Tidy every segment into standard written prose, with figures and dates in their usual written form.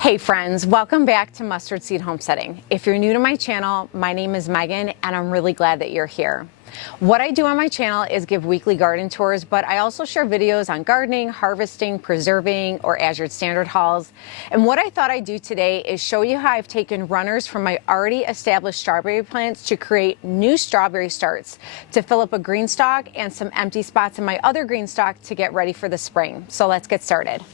Hey friends, welcome back to Mustard Seed Homesteading. If you're new to my channel, my name is Megan and I'm really glad that you're here. What I do on my channel is give weekly garden tours, but I also share videos on gardening, harvesting, preserving, or Azure Standard hauls. And what I thought I'd do today is show you how I've taken runners from my already established strawberry plants to create new strawberry starts, to fill up a green stalk and some empty spots in my other green stalk to get ready for the spring. So let's get started.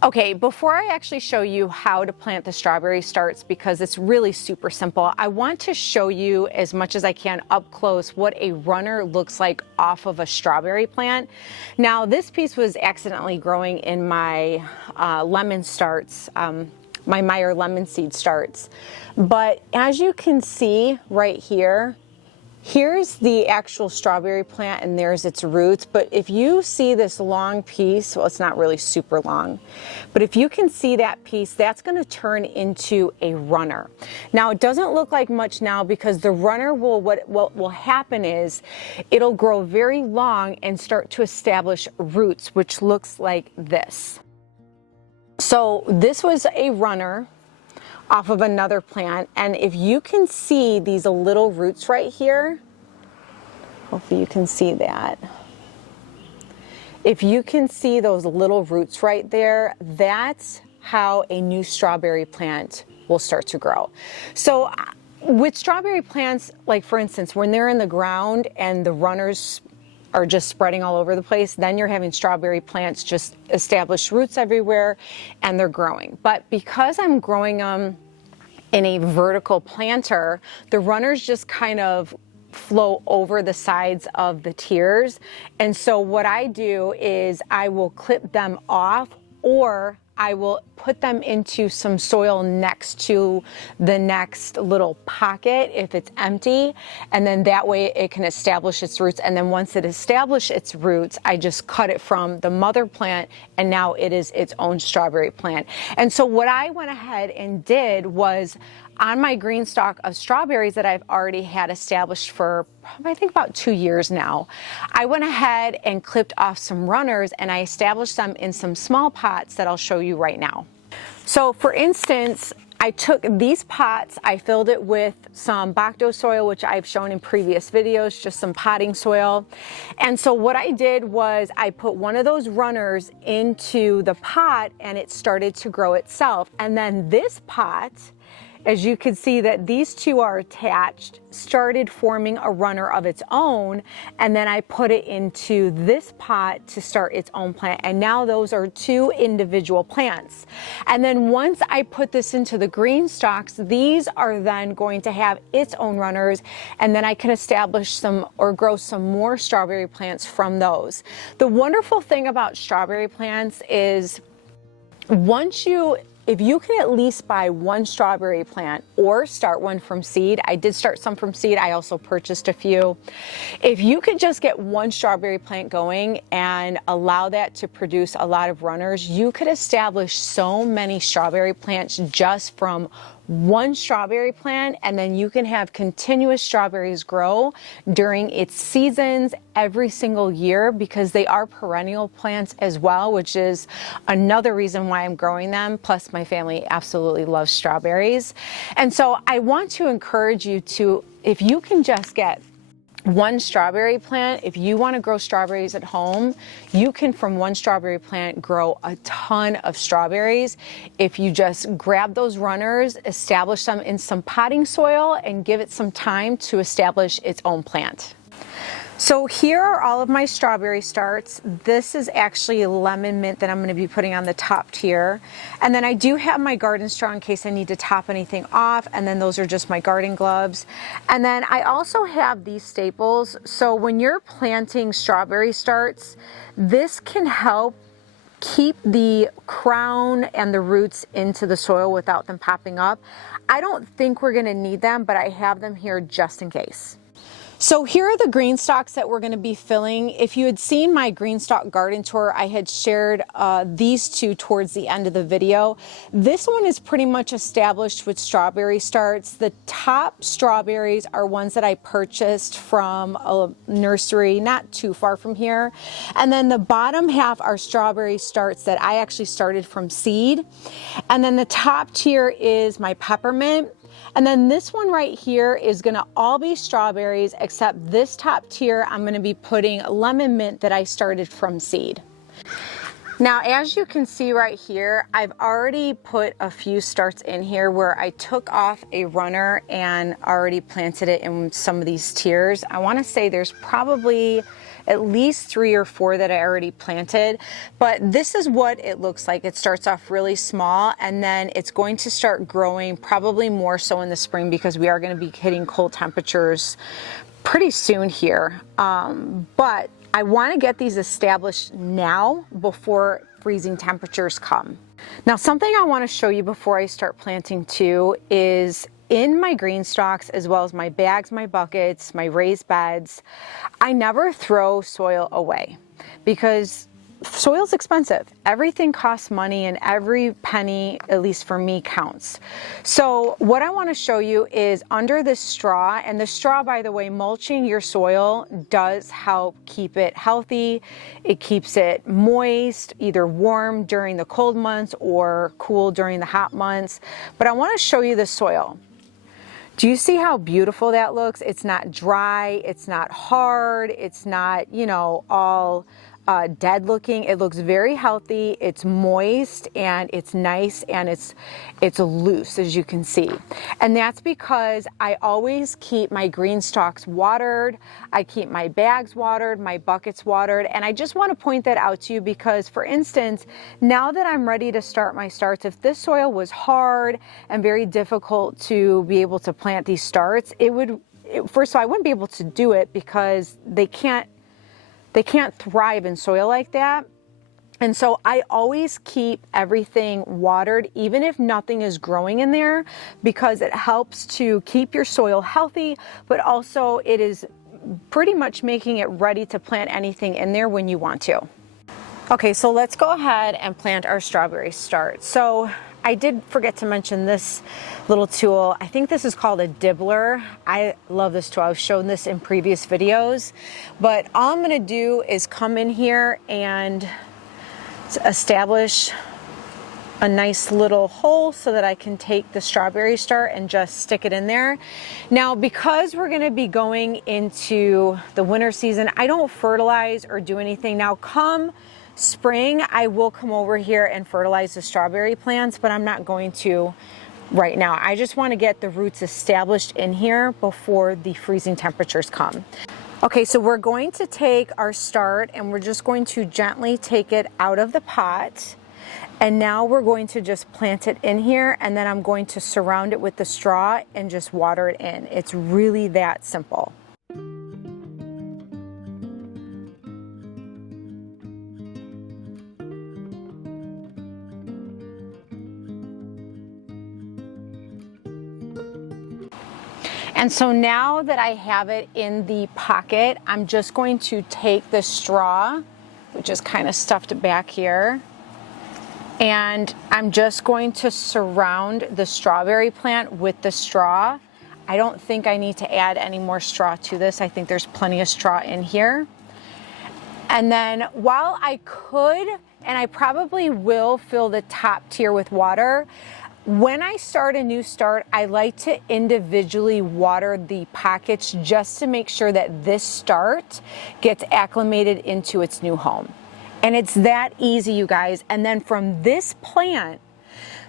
Okay, before I actually show you how to plant the strawberry starts, because it's really super simple, I want to show you as much as I can up close what a runner looks like off of a strawberry plant. Now, this piece was accidentally growing in my lemon starts, my Meyer lemon seed starts. But as you can see right here, here's the actual strawberry plant and there's its roots. But if you see this long piece, well, it's not really super long, but if you can see that piece, that's going to turn into a runner. Now, it doesn't look like much now because the runner will, what will happen is it'll grow very long and start to establish roots, which looks like this. So this was a runner off of another plant, and if you can see these little roots right here, hopefully you can see that. If you can see those little roots right there, that's how a new strawberry plant will start to grow. So with strawberry plants, like for instance, when they're in the ground and the runners are just spreading all over the place, then you're having strawberry plants just establish roots everywhere and they're growing. But because I'm growing them in a vertical planter, the runners just kind of flow over the sides of the tiers. And so what I do is I will clip them off, or I will put them into some soil next to the next little pocket if it's empty, and then that way it can establish its roots. And then once it establishes its roots, I just cut it from the mother plant, and now it is its own strawberry plant. And so what I went ahead and did was, on my green stalk of strawberries that I've already had established for I think about 2 years now, I went ahead and clipped off some runners and I established them in some small pots that I'll show you right now. So for instance, I took these pots, I filled it with some Bacto soil, which I've shown in previous videos, just some potting soil. And so what I did was I put one of those runners into the pot and it started to grow itself. And then this pot, as you can see that these two are attached, started forming a runner of its own, and then I put it into this pot to start its own plant, and now those are two individual plants. And then once I put this into the green stalks, these are then going to have its own runners, and then I can establish some or grow some more strawberry plants from those. The wonderful thing about strawberry plants is if you can at least buy one strawberry plant or start one from seed. I did start some from seed. I also purchased a few. If you could just get one strawberry plant going and allow that to produce a lot of runners, you could establish so many strawberry plants just from one strawberry plant, and then you can have continuous strawberries grow during its seasons every single year, because they are perennial plants as well, which is another reason why I'm growing them. Plus my family absolutely loves strawberries. And so I want to encourage you to, if you can just get one strawberry plant, if you want to grow strawberries at home, you can from one strawberry plant grow a ton of strawberries if you just grab those runners, establish them in some potting soil, and give it some time to establish its own plant. So here are all of my strawberry starts. This is actually a lemon mint that I'm going to be putting on the top tier. And then I do have my garden straw in case I need to top anything off. And then those are just my garden gloves. And then I also have these staples. So when you're planting strawberry starts, this can help keep the crown and the roots into the soil without them popping up. I don't think we're going to need them, but I have them here just in case. So here are the green stalks that we're going to be filling. If you had seen my GREENSTALK garden tour, I had shared these two towards the end of the video. This one is pretty much established with strawberry starts. The top strawberries are ones that I purchased from a nursery not too far from here. And then the bottom half are strawberry starts that I actually started from seed. And then the top tier is my peppermint. And then this one right here is gonna all be strawberries, except this top tier, I'm gonna be putting lemon mint that I started from seed. Now, as you can see right here, I've already put a few starts in here where I took off a runner and already planted it in some of these tiers. I wanna say there's probably at least 3 or 4 that I already planted, but this is what it looks like. It starts off really small and then it's going to start growing probably more so in the spring because we are going to be hitting cold temperatures pretty soon here. But I want to get these established now before freezing temperatures come. Now, something I want to show you before I start planting too is in my green stalks, as well as my bags, my buckets, my raised beds, I never throw soil away because soil's expensive. Everything costs money and every penny, at least for me, counts. So what I want to show you is under this straw, and the straw, by the way, mulching your soil does help keep it healthy. It keeps it moist, either warm during the cold months or cool during the hot months. But I want to show you the soil. Do you see how beautiful that looks? It's not dry, it's not hard, it's not, you know, all dead looking. It looks very healthy, it's moist, and it's nice, and it's loose, as you can see. And that's because I always keep my green stalks watered, I keep my bags watered, my buckets watered, and I just want to point that out to you because, for instance, now that I'm ready to start my starts, if this soil was hard and very difficult to be able to plant these starts, first of all, I wouldn't be able to do it because they can't thrive in soil like that. And so I always keep everything watered, even if nothing is growing in there, because it helps to keep your soil healthy, but also it is pretty much making it ready to plant anything in there when you want to. Okay, so let's go ahead and plant our strawberry start. So I did forget to mention this little tool. I think this is called a dibbler. I love this tool. I've shown this in previous videos, but all I'm gonna do is come in here and establish a nice little hole so that I can take the strawberry start and just stick it in there. Now, because we're gonna be going into the winter season, I don't fertilize or do anything. Now, come spring, I will come over here and fertilize the strawberry plants, but I'm not going to right now. I just want to get the roots established in here before the freezing temperatures come. Okay, so we're going to take our start and we're just going to gently take it out of the pot. And now we're going to just plant it in here, and then I'm going to surround it with the straw and just water it in. It's really that simple. And so now that I have it in the pocket, I'm just going to take the straw, which is kind of stuffed back here, and I'm just going to surround the strawberry plant with the straw. I don't think I need to add any more straw to this. I think there's plenty of straw in here. And then while I could, and I probably will fill the top tier with water, when I start a new start, I like to individually water the pockets just to make sure that this start gets acclimated into its new home. And it's that easy, you guys. And then from this plant,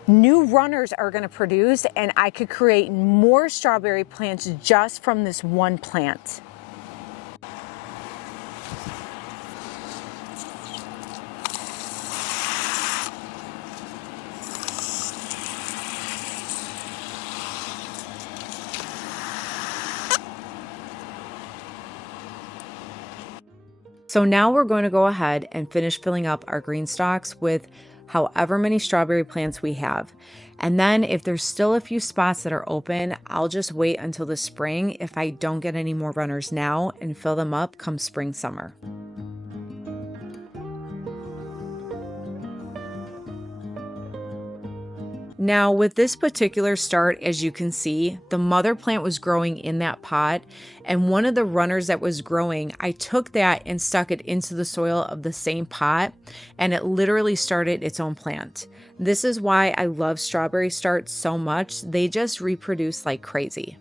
new runners are going to produce, and I could create more strawberry plants just from this one plant. So now we're going to go ahead and finish filling up our green stalks with however many strawberry plants we have. And then if there's still a few spots that are open, I'll just wait until the spring if I don't get any more runners now and fill them up come spring, summer. Now with this particular start, as you can see, the mother plant was growing in that pot, and one of the runners that was growing, I took that and stuck it into the soil of the same pot, and it literally started its own plant. This is why I love strawberry starts so much. They just reproduce like crazy.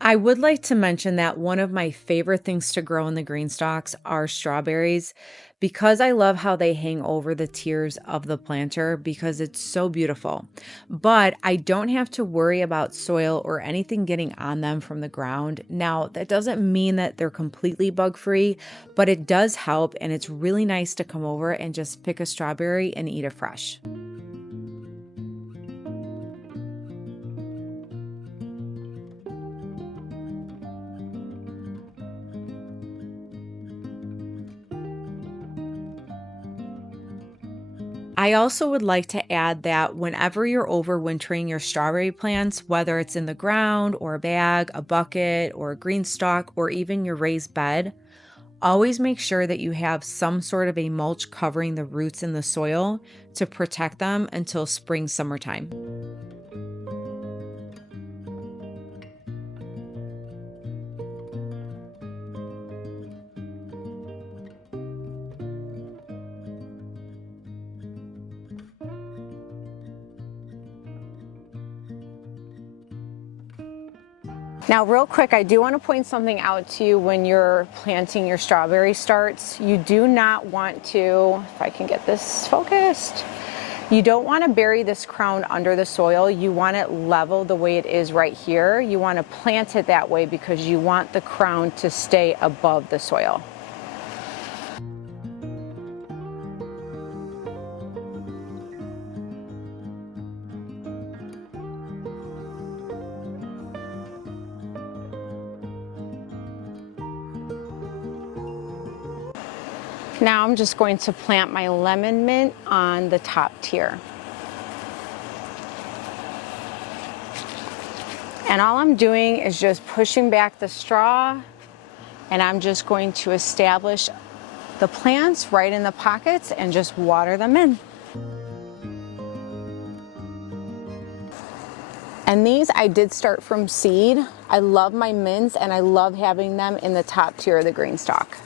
I would like to mention that one of my favorite things to grow in the green stalks are strawberries because I love how they hang over the tiers of the planter because it's so beautiful. But I don't have to worry about soil or anything getting on them from the ground. Now, that doesn't mean that they're completely bug free, but it does help, and it's really nice to come over and just pick a strawberry and eat it fresh. I also would like to add that whenever you're overwintering your strawberry plants, whether it's in the ground or a bag, a bucket, or a green stalk, or even your raised bed, always make sure that you have some sort of a mulch covering the roots in the soil to protect them until spring, summertime. Now, real quick, I do want to point something out to you when you're planting your strawberry starts. You do not want to, if I can get this focused, you don't want to bury this crown under the soil. You want it level the way it is right here. You want to plant it that way because you want the crown to stay above the soil. Now I'm just going to plant my lemon mint on the top tier. And all I'm doing is just pushing back the straw, and I'm just going to establish the plants right in the pockets and just water them in. And these I did start from seed. I love my mints and I love having them in the top tier of the green stalk.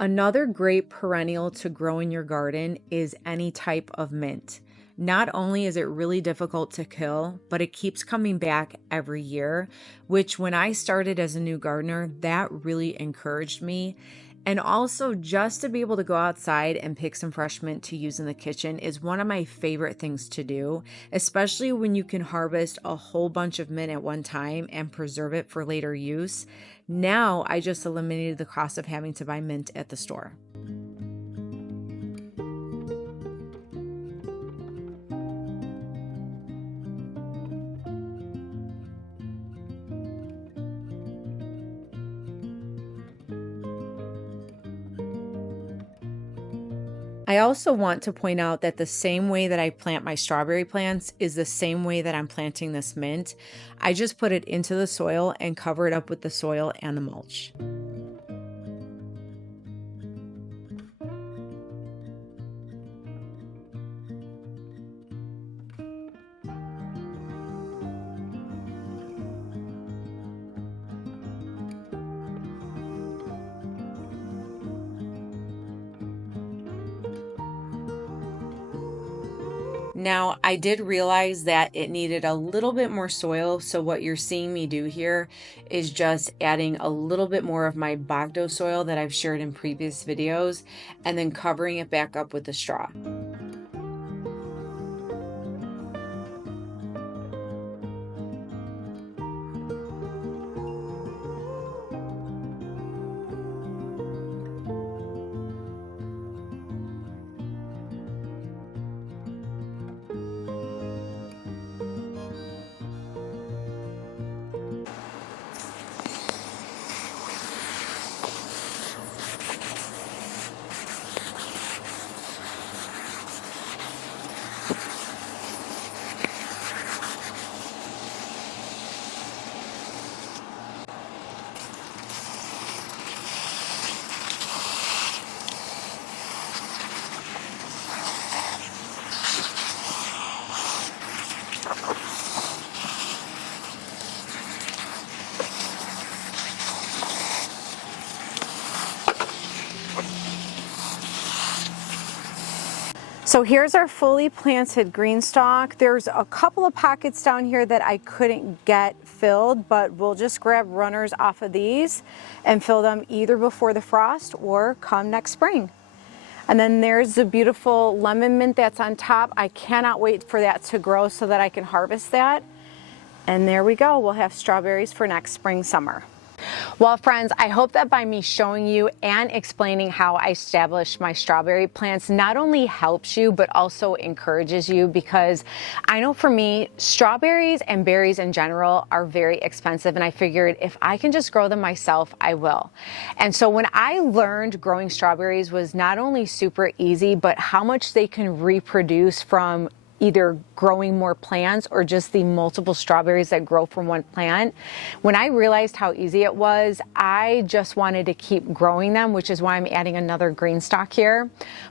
Another great perennial to grow in your garden is any type of mint. Not only is it really difficult to kill, but it keeps coming back every year, which when I started as a new gardener, that really encouraged me. And also just to be able to go outside and pick some fresh mint to use in the kitchen is one of my favorite things to do, especially when you can harvest a whole bunch of mint at one time and preserve it for later use. Now I just eliminated the cost of having to buy mint at the store. I also want to point out that the same way that I plant my strawberry plants is the same way that I'm planting this mint. I just put it into the soil and cover it up with the soil and the mulch. Now, I did realize that it needed a little bit more soil, so what you're seeing me do here is just adding a little bit more of my Bogdo soil that I've shared in previous videos, and then covering it back up with the straw. So here's our fully planted GREENSTALK. There's a couple of pockets down here that I couldn't get filled, but we'll just grab runners off of these and fill them either before the frost or come next spring. And then there's the beautiful lemon mint that's on top. I cannot wait for that to grow so that I can harvest that. And there we go, we'll have strawberries for next spring, summer. Well, friends, I hope that by me showing you and explaining how I established my strawberry plants not only helps you, but also encourages you, because I know for me, strawberries and berries in general are very expensive, and I figured if I can just grow them myself, I will. And so when I learned growing strawberries was not only super easy, but how much they can reproduce from either growing more plants or just the multiple strawberries that grow from one plant. When I realized how easy it was, I just wanted to keep growing them, which is why I'm adding another GREENSTALK here.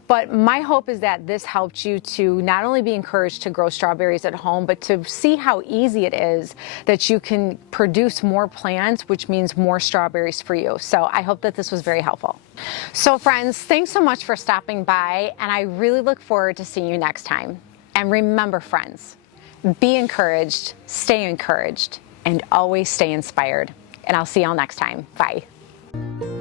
But my hope is that this helped you to not only be encouraged to grow strawberries at home, but to see how easy it is that you can produce more plants, which means more strawberries for you. So I hope that this was very helpful. So friends, thanks so much for stopping by, and I really look forward to seeing you next time. And remember, friends, be encouraged, stay encouraged, and always stay inspired. And I'll see y'all next time. Bye.